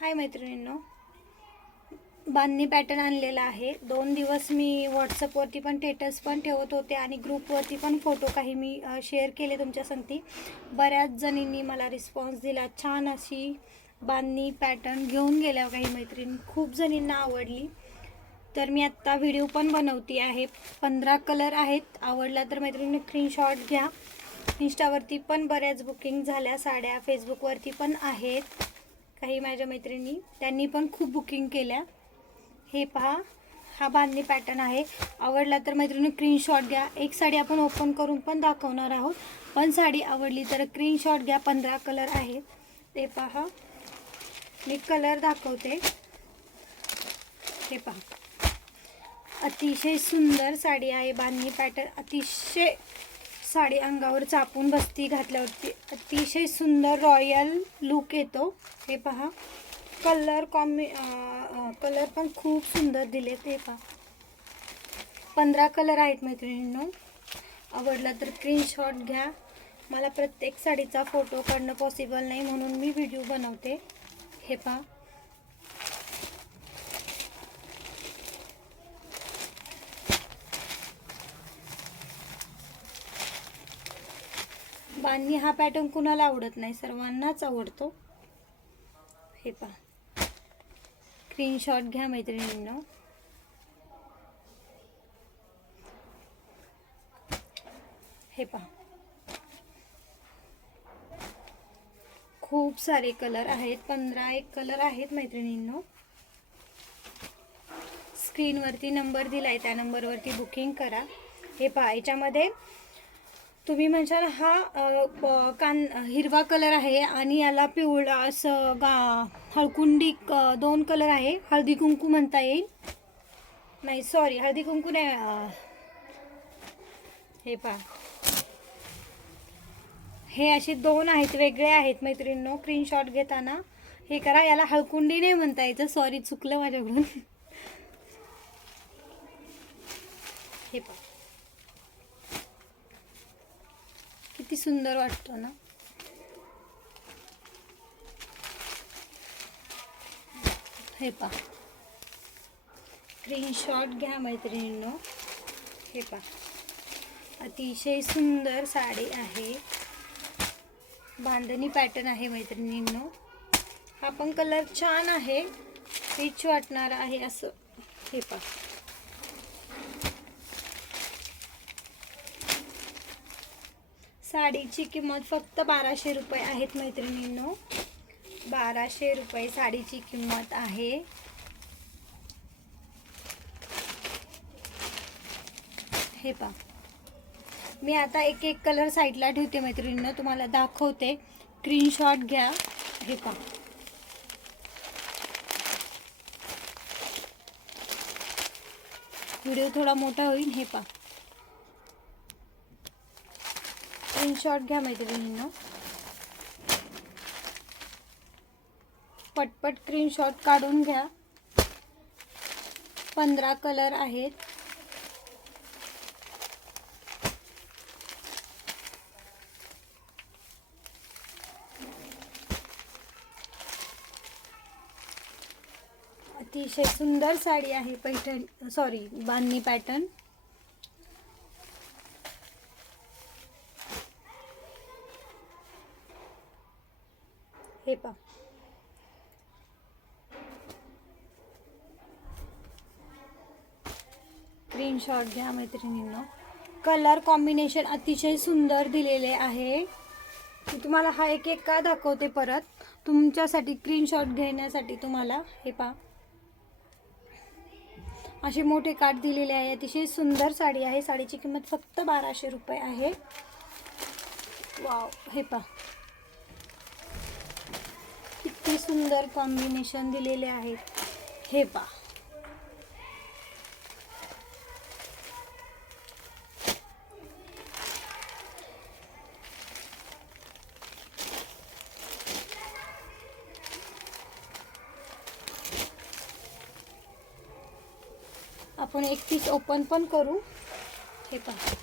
हाय मैत्रिणींनो, बांधणी पॅटर्न आणलेला आहे. 2 दिवस मी व्हॉट्सअपवरती पण स्टेटस पण ठेवत होते आणि ग्रुपवरती पण फोटो काही मी शेअर केले तुमच्या संगती. बऱ्याच जणींनी मला रिस्पॉन्स दिला. छान अशी बांधणी पॅटर्न घेऊन गेल्या काही मैत्रिणी. खूप जणींना आवडली. तर मी आत्ता व्हिडिओ पण बनवते आहे. 15 कलर आहेत. आवडला तर मैत्रिणींनी स्क्रीनशॉट घ्या. इंस्टावरती पण बऱ्याच बुकिंग झाल्या साड्या, फेसबुकवरती पण आहेत काही माझ्या मैत्रिणी, त्यांनी पण खूप बुकिंग केल्या. हे पहा, हा बांधणी पॅटर्न आहे. आवडला तर मैत्रिणी स्क्रीनशॉट घ्या. एक साडी आपण ओपन करून पण दाखवणार आहोत, पण साडी आवडली तर स्क्रीनशॉट घ्या. 15 कलर आहेत. ते पहा, मी कलर दाखवते. हे पहा, अतिशय सुंदर साडी आहे. बांधणी पॅटर्न अतिशय साडी अंगावर चापून बसती घातल्यावरती. अतिशय सुंदर रॉयल लुक येतो. हे पहा, कलर कलर पण खूप सुंदर दिले. ते पहा, 15 कलर आहेत मैत्रिणींनो. आवडला तर स्क्रीनशॉट घ्या. मला प्रत्येक साडीचा फोटो काढणं पॉसिबल नाही, म्हणून मी व्हिडिओ बनवते. हे पहा, बांधणी हा पॅटर्न कुणाला आवडत नाही, सर्वांनाच आवडतो. हे पहा, स्क्रीनशॉट घ्या मैत्रिणींनो. हे पहा, खूप सारे कलर आहेत. 15 कलर आहेत मैत्रिणींनो. स्क्रीनवरती नंबर दिलाय, त्या नंबरवरती बुकिंग करा. हे पहा, याच्यामध्ये तुम्ही म्हणशाल हा हिरवा कलर आहे आणि याला पिवळा असं हळकुंडी 2 कलर आहे. हळदी कुंकू म्हणता येईल. नाही, सॉरी, हळदी कुंकू नाही. हे पहा, हे असे 2 आहेत, वेगळे आहेत मैत्रिणींनो. स्क्रीनशॉट घेताना हे करा. याला हळकुंडी नाही म्हणता यायचं, सॉरी, चुकलं माझ्याकडून. हे पहा, किती सुंदर वाटतो ना. हे पहा, स्क्रीनशॉट घ्या मैत्रिणींनो. हे पहा, अतिशय सुंदर साडी आहे. बांधणी पॅटर्न आहे मैत्रिणींनो. हा पण कलर छान आहे, रिच वाटणार आहे असं. हे पहा, साडीची किंमत फक्त 1200 रुपये आहेत मैत्रिणींनो. 1200 रुपये साडीची किंमत आहे. हे पहा, मी आता एक कलर साईडला ठेवते मैत्रिणींनो, तुम्हाला दाखवते. स्क्रीनशॉट घ्या. हे पहा, व्हिडिओ थोडा मोठा होईल. हे पहा, स्क्रीनशॉट घ्या मैत्रिणींनो. पटपट स्क्रीनशॉट काढून घ्या. 15 कलर आहेत. अतिशय सुंदर साडी आहे. पैठणी, सॉरी, बांधणी पॅटर्न. हे पहा, स्क्रीनशॉट घ्या मैत्रिणींनो. कलर कॉम्बिनेशन अतिशय सुंदर दिलेले आहे. मी तुम्हाला हा एक का दाखवते परत तुमच्यासाठी, स्क्रीनशॉट घेण्यासाठी तुम्हाला. हे पहा, असे मोठे कार्ड दिलेले आहे. अतिशय सुंदर साडी आहे. साडीची किंमत फक्त 1200 रुपये आहे. वाव, हे पहा, किती सुंदर कॉम्बिनेशन दिलेले आहे. हे पहा, आपण एक पीस ओपन पण करू. हे पहा,